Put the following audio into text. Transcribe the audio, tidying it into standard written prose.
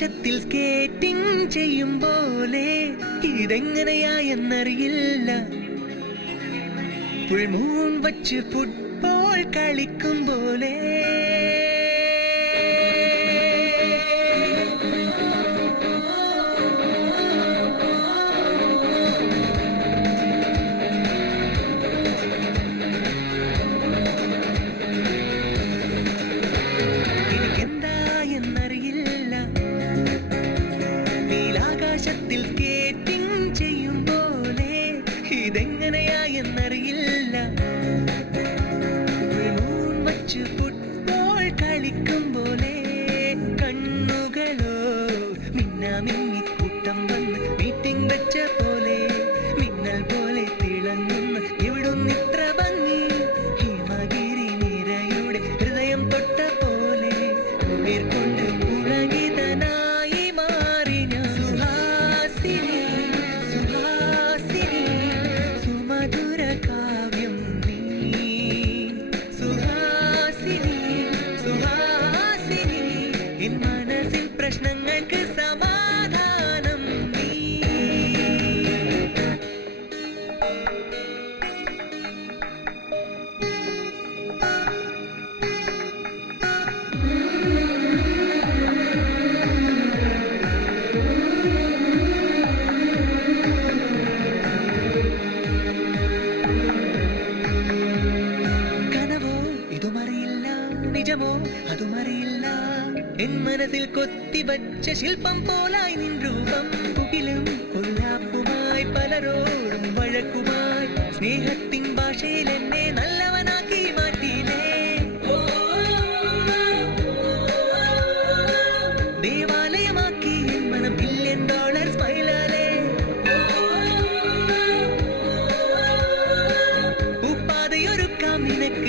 നീലാകാശത്തിൽ skating ചെയ്യും പോലെ ഇതെങ്ങനെയായെന്നറിയില്ല. Full moon വച്ച് ഫുട്ബോൾ കളിക്കും പോലെ നീലാകാശത്തിൽ സ്കേറ്റിംഗ് ചെയ്യും പോലെ ഇതെങ്ങനെയായെന്നറിയില്ല. മൂൺ വച്ച് ഫുട്ബോൾ കളിക്കും പോലെ കണ്ണുകളോ മിന്നാമിന്നി കൂട്ടം വന്ന് മീറ്റിംഗ് വെച്ച പോലെ മിന്നൽ പോലെ തിളങ്ങുന്ന ഇവിടുന്നിത്ര ഭംഗി ഹിമഗിരി നിരയുടെ ഹൃദയം തൊട്ട പോലെ കൊണ്ട് പുളകിതനായി മാറി ഞാൻ. സുഹാസിനി സുഹാസിനി സുമധുര കാവ്യം നീ. സുഹാസിനി സുഹാസിനി എൻ മനസ്സിൽ പ്രശ്നങ്ങൾക്ക് സമാധാനം നീ. നിജമോ അതുമറിയില്ല. എൻ മനസ്സിൽ കൊത്തിവച്ച ശില്പം പോലായി നിൻ രൂപം. പുകിലും കൊല്ലാപ്പുമായി പലരോടും വഴക്കുമായി സ്നേഹത്തിൻ ഭാഷയിൽ എന്നെ നല്ലവനാക്കി മാറ്റിയില്ലേ. ദേവാലയമാക്കി എൻ മനം $1 ബില്യൺ സ്മൈലാലേ. ഉപ്പാതയൊരുക്കാം നിനക്ക്